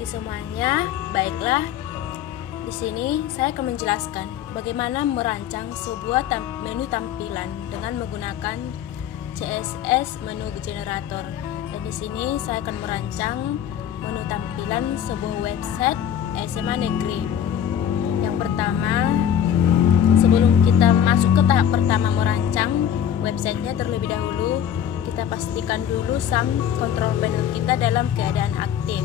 pagi semuanya. Baiklah, di sini saya akan menjelaskan bagaimana merancang sebuah menu tampilan dengan menggunakan CSS menu generator. Dan di sini saya akan merancang menu tampilan sebuah website SMA negeri. Yang pertama, sebelum kita masuk ke tahap pertama merancang websitenya, terlebih dahulu kita pastikan dulu control panel kita dalam keadaan aktif.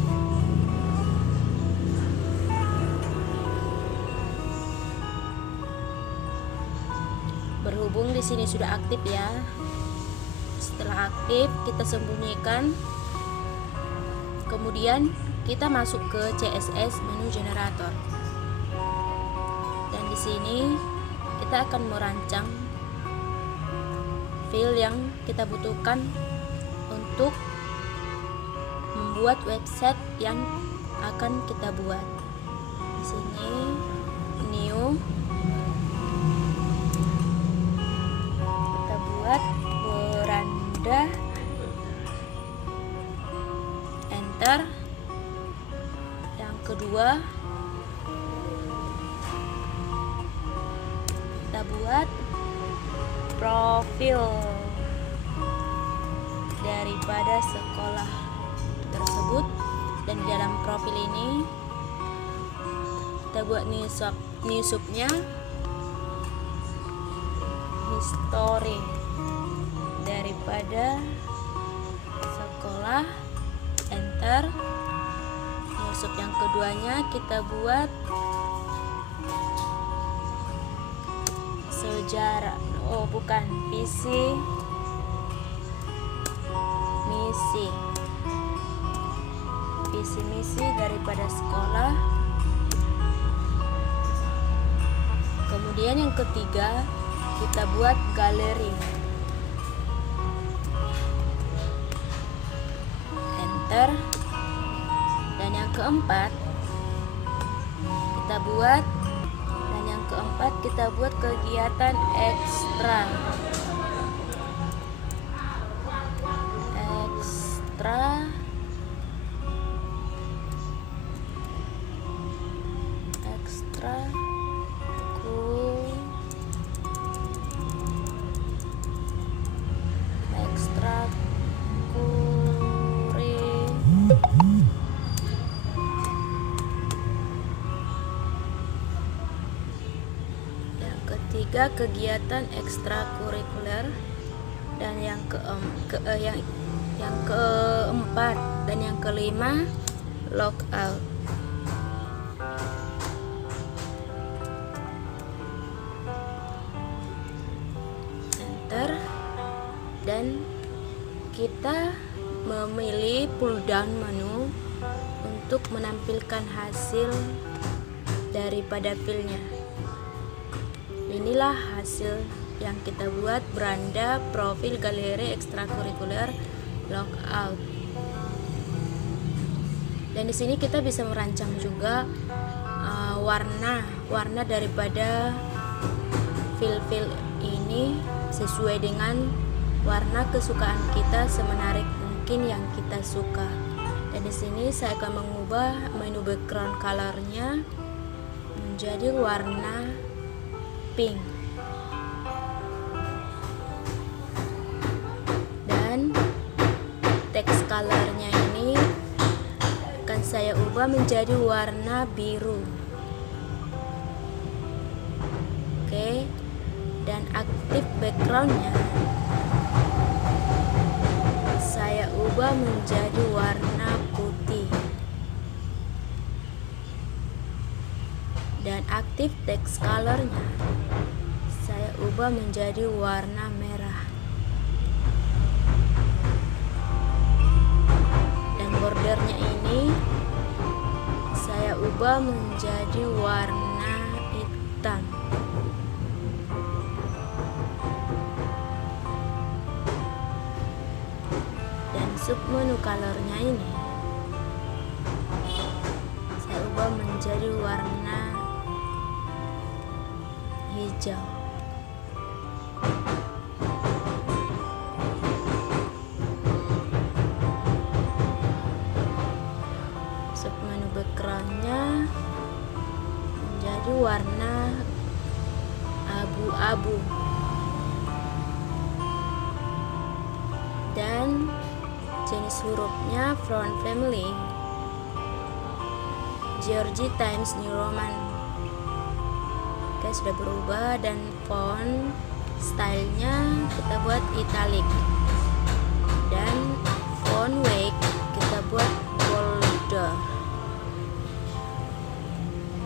Berhubung di sini sudah aktif ya. Setelah aktif, kita sembunyikan. Kemudian kita masuk ke CSS menu generator. Dan di sini kita akan merancang file yang kita butuhkan untuk membuat website yang akan kita buat. Di sini new, kita buat beranda, enter. Yang kedua kita buat profil daripada sekolah tersebut, dan di dalam profil ini kita buat new subnya history daripada sekolah, enter. New sub yang keduanya kita buat sejarah, visi misi daripada sekolah. Kemudian yang ketiga kita buat galeri, enter. Dan yang keempat kita buat kegiatan ekstra kegiatan ekstrakurikuler. Dan yang keempat dan yang kelima logout. Enter. Dan kita memilih pull down menu untuk menampilkan hasil daripada filenya. Inilah hasil yang kita buat: beranda, profil, galeri, ekstrakurikuler, logout. Dan di sini kita bisa merancang juga warna daripada file-file ini sesuai dengan warna kesukaan kita, semenarik mungkin yang kita suka. Dan di sini saya akan mengubah menu background colornya menjadi warna pink, dan text colornya ini akan saya ubah menjadi warna biru. Oke, dan aktif backgroundnya saya ubah menjadi warna putih, dan aktif text colornya saya ubah menjadi warna merah, dan bordernya ini saya ubah menjadi warna hitam, dan submenu colornya ini saya ubah menjadi warna hijau. menu backgroundnya menjadi warna abu-abu, dan jenis hurufnya font family Georgie Times New Roman. Oke, sudah berubah, dan font stylenya kita buat italic, dan font weight kita buat bolder,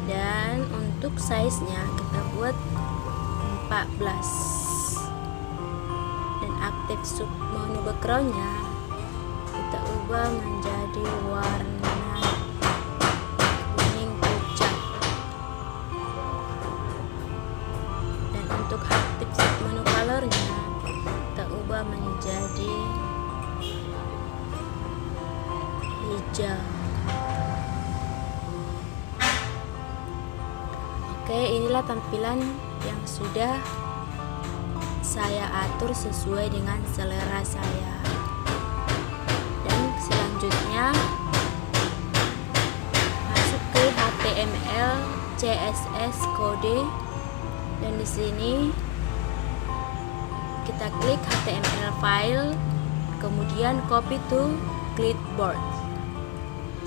dan untuk size-nya kita buat 14, dan aktif sub menu background-nya kita ubah menjadi warna kuning pucat, dan untuk aktif sub menu color-nya kita ubah menjadi hijau. Oke, inilah tampilan yang sudah saya atur sesuai dengan selera saya. Dan selanjutnya masuk ke HTML CSS kode, dan di sini kita klik HTML file, kemudian copy to clipboard.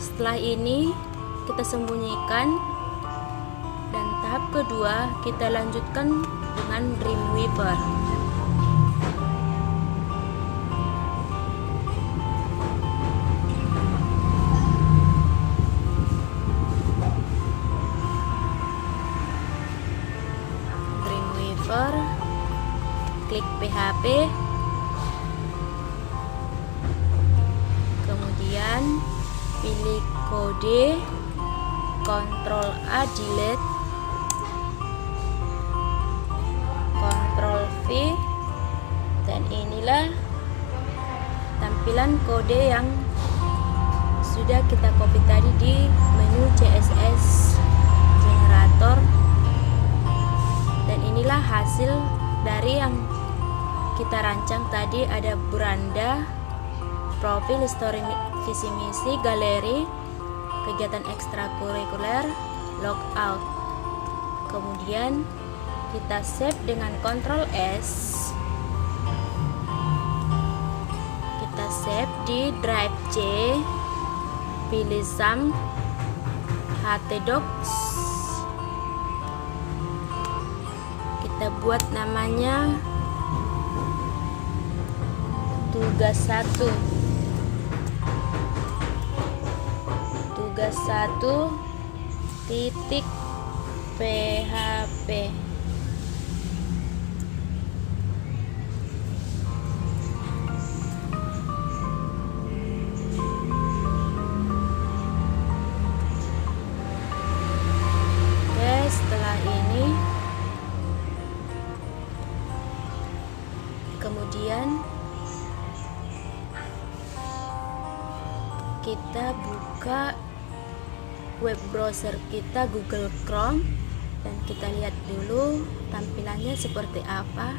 Setelah ini kita sembunyikan, dan tahap kedua kita lanjutkan dengan Dreamweaver. Dreamweaver, klik PHP, kemudian pilih kode, Ctrl A delete, Ctrl V, dan inilah tampilan kode yang sudah kita copy tadi di menu CSS generator, dan inilah hasil dari yang kita rancang tadi. Ada beranda, profil, history, visi misi, galeri, kegiatan ekstrakurikuler, logout. Kemudian kita save dengan Ctrl S. Kita save di drive C, pilih SAM, htdocs. Kita buat namanya tugas 1 titik PHP. Setelah ini kemudian kita buka web browser kita, Google Chrome, dan kita lihat dulu tampilannya seperti apa.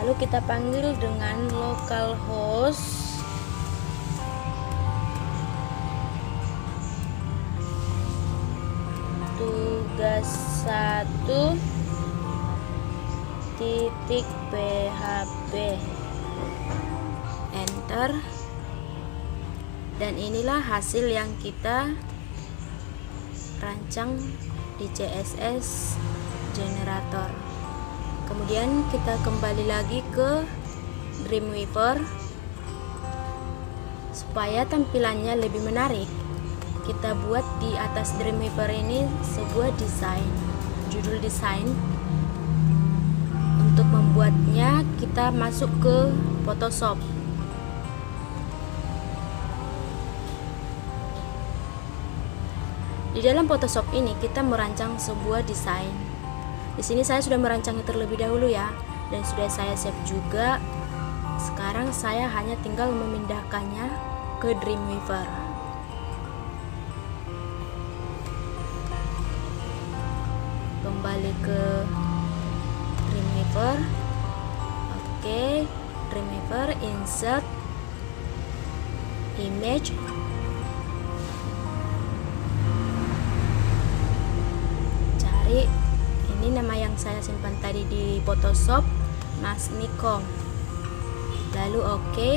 Lalu kita panggil dengan localhost tugas 1 titik PHP, enter, dan inilah hasil yang kita rancang di CSS generator. Kemudian kita kembali lagi ke Dreamweaver. Supaya tampilannya lebih menarik, kita buat di atas Dreamweaver ini sebuah desain, judul desain. Untuk membuatnya kita masuk ke Photoshop. Di dalam Photoshop ini kita merancang sebuah desain. Di sini saya sudah merancangnya terlebih dahulu ya, dan sudah saya save juga. Sekarang saya hanya tinggal memindahkannya ke Dreamweaver. Kembali ke Dreamweaver. Oke, Dreamweaver, insert image. Cari ini nama yang saya simpan tadi di Photoshop, Mas Niko. Lalu oke.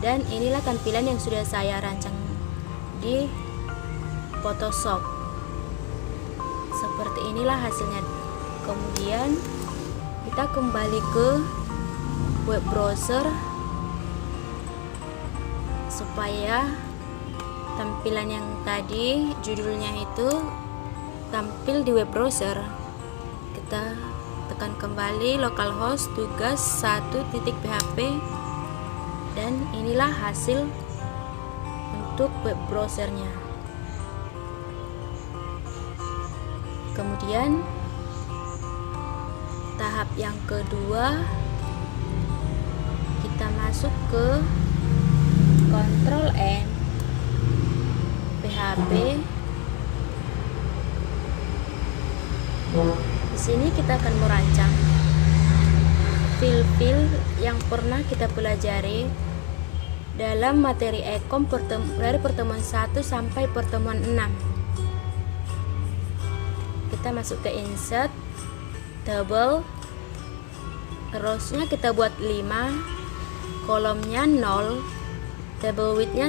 Dan inilah tampilan yang sudah saya rancang di Photoshop. Seperti inilah hasilnya. Kemudian kita kembali ke web browser supaya tampilan yang tadi judulnya itu tampil di web browser. Kita tekan kembali localhost tugas 1.php, dan inilah hasil untuk web browsernya. Kemudian tahap yang kedua, kita masuk ke Ctrl N PHP. Di sini kita akan merancang fil-fil yang pernah kita pelajari dalam materi Ecom dari pertemuan 1 sampai pertemuan 6. Kita masuk ke insert, table, rowsnya kita buat 5, kolomnya 0, table widthnya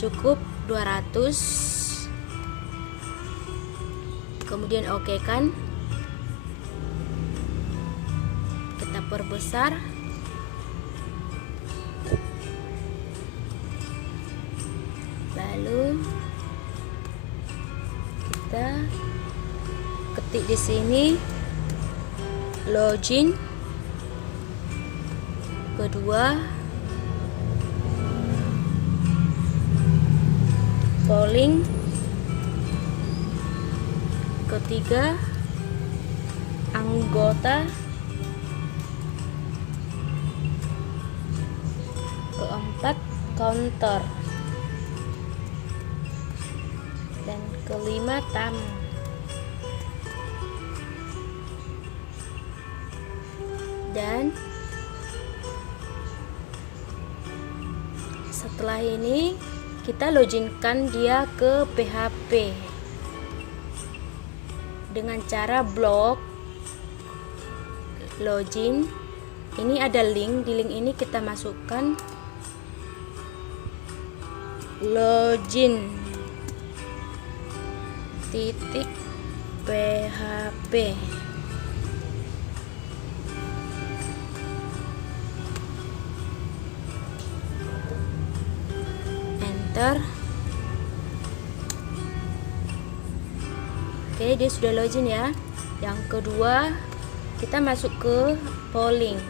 cukup 200. Kemudian oke kan, kita perbesar. Lalu kita ketik di sini login, kedua polling, ketiga anggota, keempat counter, dan kelima tamu. Dan setelah ini kita loginkan dia ke PHP dengan cara blok login. Ini ada link, di link ini kita masukkan login titik PHP. Enter. Oke, dia sudah login ya. Yang kedua, kita masuk ke polling,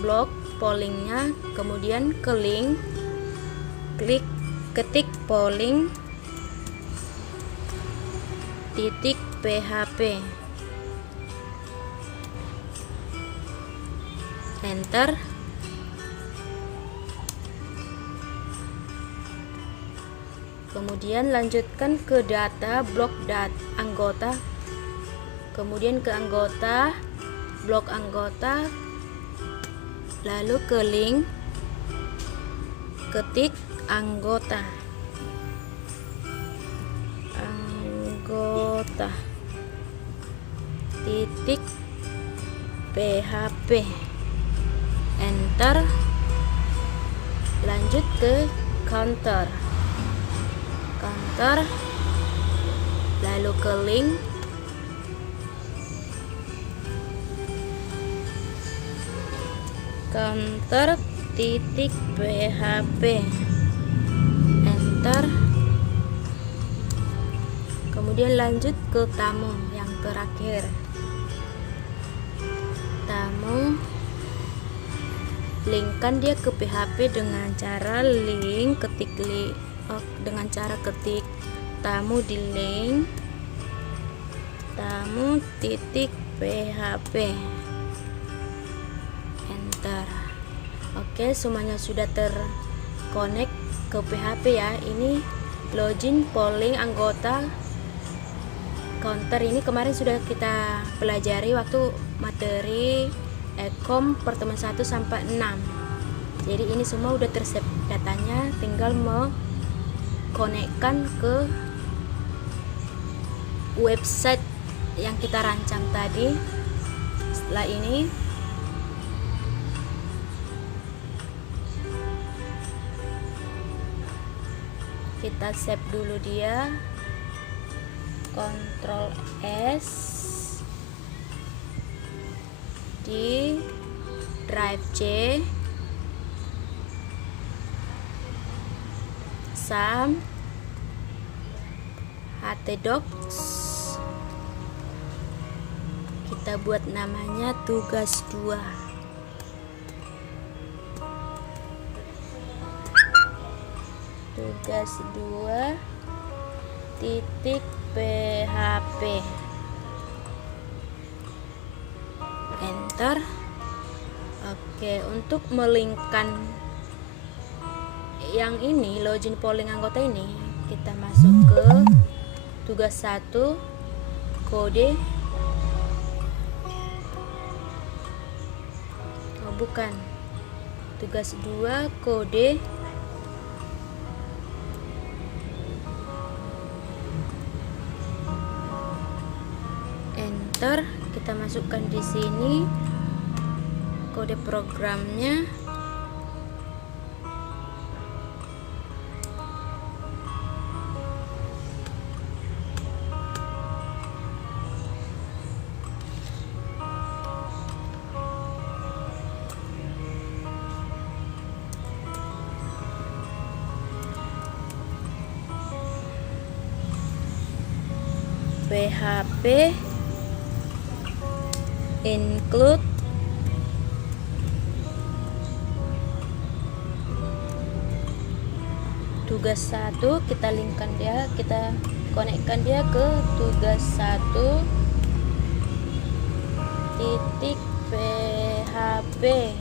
blok pollingnya, kemudian ke link, klik, ketik polling titik PHP, enter. Kemudian lanjutkan ke data, blok anggota, kemudian ke anggota, blok anggota, lalu ke link, ketik anggota, titik PHP, enter. Lanjut ke counter, lalu ke link, counter titik PHP, enter. Kemudian lanjut ke tamu yang terakhir, tamu linkkan dia ke PHP dengan cara dengan cara ketik tamu di link tamu titik PHP, enter. Oke, semuanya sudah terkonek ke PHP ya. Ini login polling anggota counter, ini kemarin sudah kita pelajari waktu materi Ecom pertemuan 1 sampai 6. Jadi ini semua udah tersave datanya, tinggal konekkan ke website yang kita rancang tadi. Setelah ini kita save dulu dia, Ctrl S di drive C, SAM, htdocs, kita buat namanya tugas 2. Tugas 2 titik PHP, enter. Oke, untuk melinkkan yang ini, login polling anggota ini, kita masuk ke tugas 1 kode, bukan, tugas 2 kode, enter. Kita masukkan di sini kode programnya, PHP include tugas 1, kita linkkan dia, kita konekkan dia ke tugas 1 titik PHP,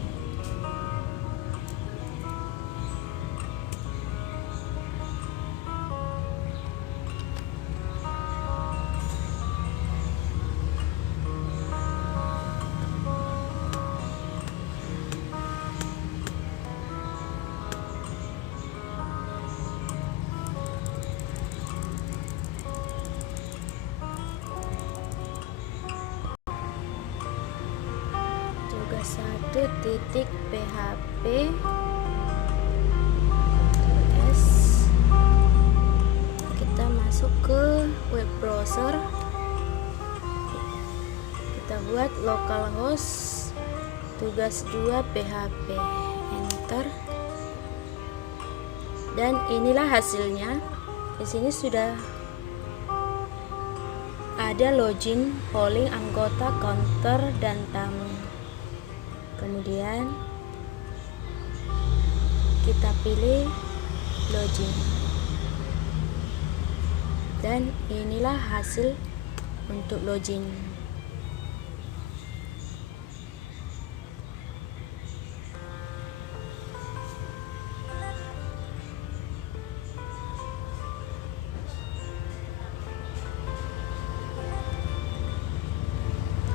tugas 1 titik PHP, S. Kita masuk ke web browser, kita buat localhost tugas 2 PHP, enter. Dan inilah hasilnya. Di sini sudah ada login polling anggota counter dan tamu. Kemudian kita pilih login, dan inilah hasil untuk login.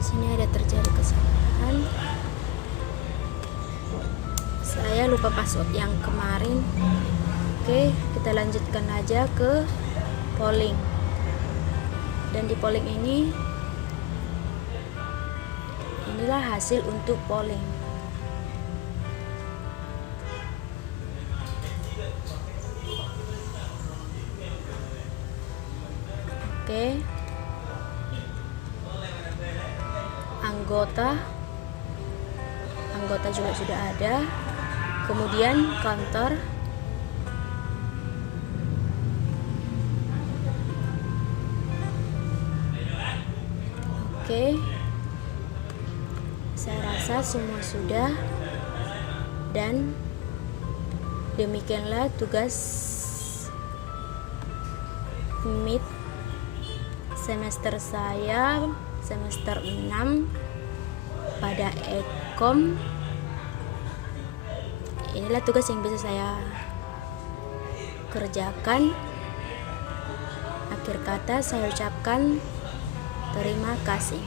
Sini ada terjadi kesalahan, saya lupa password yang kemarin. Oke, kita lanjutkan aja ke polling. Dan di polling ini, inilah hasil untuk polling. Oke, anggota juga sudah ada. Kemudian counter, oke, saya rasa semua sudah. Dan demikianlah tugas MIT semester saya semester 6 pada Ekom. Inilah tugas yang bisa saya kerjakan. Akhir kata saya ucapkan terima kasih.